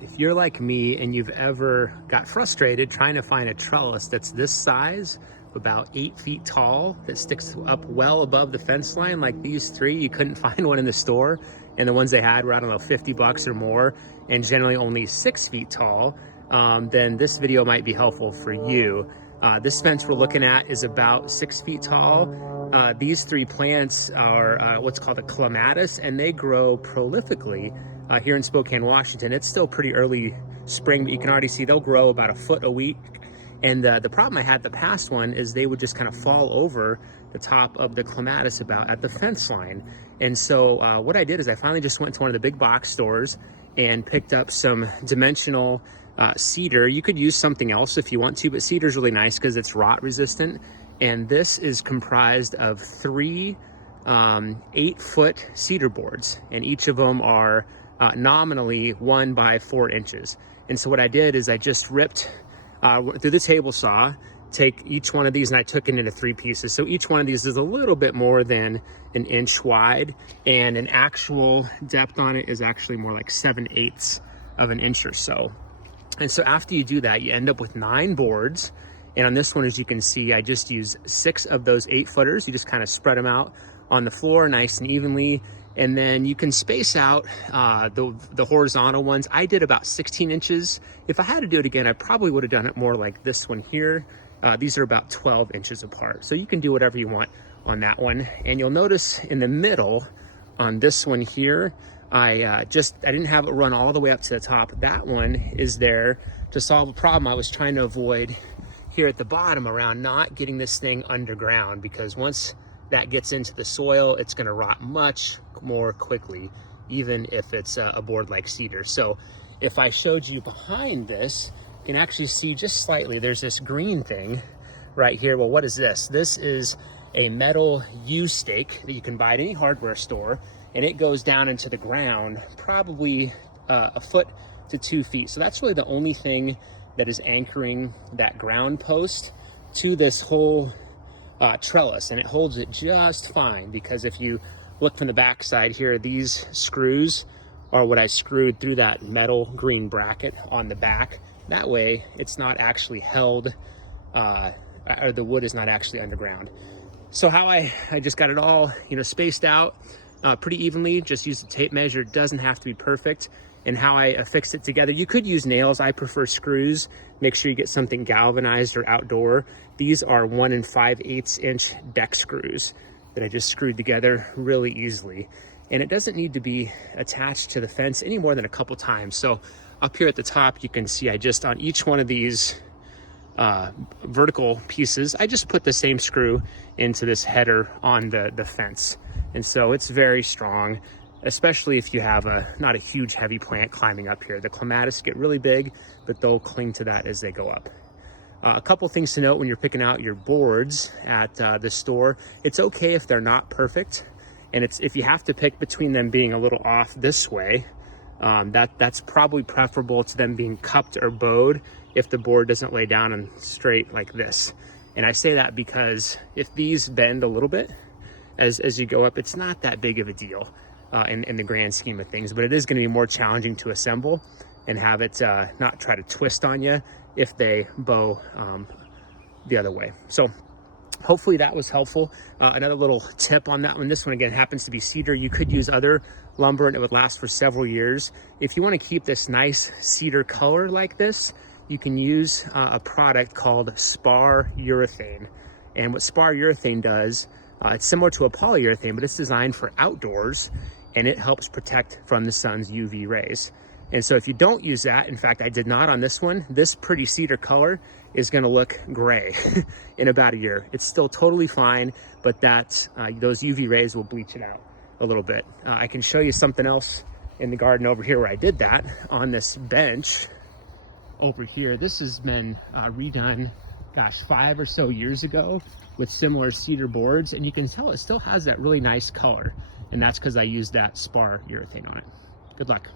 If you're like me and you've ever got frustrated trying to find a trellis that's this size, about 8 feet tall, that sticks up well above the fence line like these three, you couldn't find one in the store, and the ones they had were, I don't know, 50 bucks or more, and generally only 6 feet tall, then this video might be helpful for you. This fence we're looking at is about 6 feet tall. These three plants are what's called a clematis, and they grow prolifically here in Spokane, Washington. It's still pretty early spring, but you can already see they'll grow about a foot a week. And the problem I had the past one is they would just kind of fall over the top of the clematis about at the fence line. And so what I did is I finally just went to one of the big box stores and picked up some dimensional cedar. You could use something else if you want to, but cedar is really nice because it's rot resistant. And this is comprised of three 8-foot cedar boards, and each of them are nominally 1 by 4 inches. And so what I did is I just ripped through the table saw, take each one of these, and I took it into 3 pieces. So each one of these is a little bit more than an inch wide, and an actual depth on it is actually more like 7/8 of an inch or so. And so after you do that, you end up with 9 boards. And on this one, as you can see, I just use 6 of those 8-footers. You just kind of spread them out on the floor nice and evenly. And then you can space out the horizontal ones. I did about 16 inches. If I had to do it again, I probably would have done it more like this one here. These are about 12 inches apart. So you can do whatever you want on that one. And you'll notice in the middle on this one here, I didn't have it run all the way up to the top. That one is there to solve a problem I was trying to avoid here at the bottom around not getting this thing underground, because once that gets into the soil, it's going to rot much more quickly, even if it's a board like cedar. So if I showed you behind this, you can actually see just slightly, there's this green thing right here. Well, what is this? This is a metal U-stake that you can buy at any hardware store, and it goes down into the ground probably a foot to 2 feet. So that's really the only thing that is anchoring that ground post to this whole trellis, and it holds it just fine, because if you look from the back side here, these screws are what I screwed through that metal green bracket on the back. That way it's not actually held, or the wood is not actually underground. So how I just got it all, spaced out pretty evenly, just use the tape measure. It doesn't have to be perfect. And how I affixed it together, you could use nails. I prefer screws. Make sure you get something galvanized or outdoor. These are 1 5/8 inch deck screws that I just screwed together really easily. And it doesn't need to be attached to the fence any more than a couple times. So up here at the top, you can see I just, on each one of these vertical pieces, I just put the same screw into this header on the fence. And so it's very strong, especially if you have not a huge heavy plant climbing up here. The clematis get really big, but they'll cling to that as they go up. A couple things to note when you're picking out your boards at the store. It's okay if they're not perfect, and if you have to pick between them being a little off this way, that's probably preferable to them being cupped or bowed if the board doesn't lay down and straight like this. And I say that because if these bend a little bit as you go up, it's not that big of a deal in the grand scheme of things, but it is going to be more challenging to assemble and have it not try to twist on you if they bow the other way. So hopefully that was helpful. Another little tip on that one, this one again happens to be cedar. You could use other lumber and it would last for several years. If you want to keep this nice cedar color like this, you can use a product called spar urethane. And what spar urethane does, it's similar to a polyurethane, but it's designed for outdoors, and it helps protect from the sun's UV rays. And so if you don't use that, in fact, I did not on this one, this pretty cedar color is gonna look gray in about a year. It's still totally fine, but those UV rays will bleach it out a little bit. I can show you something else in the garden over here where I did that on this bench over here. This has been redone, gosh, 5 or so years ago with similar cedar boards, and you can tell it still has that really nice color, and that's because I used that spar urethane on it. Good luck.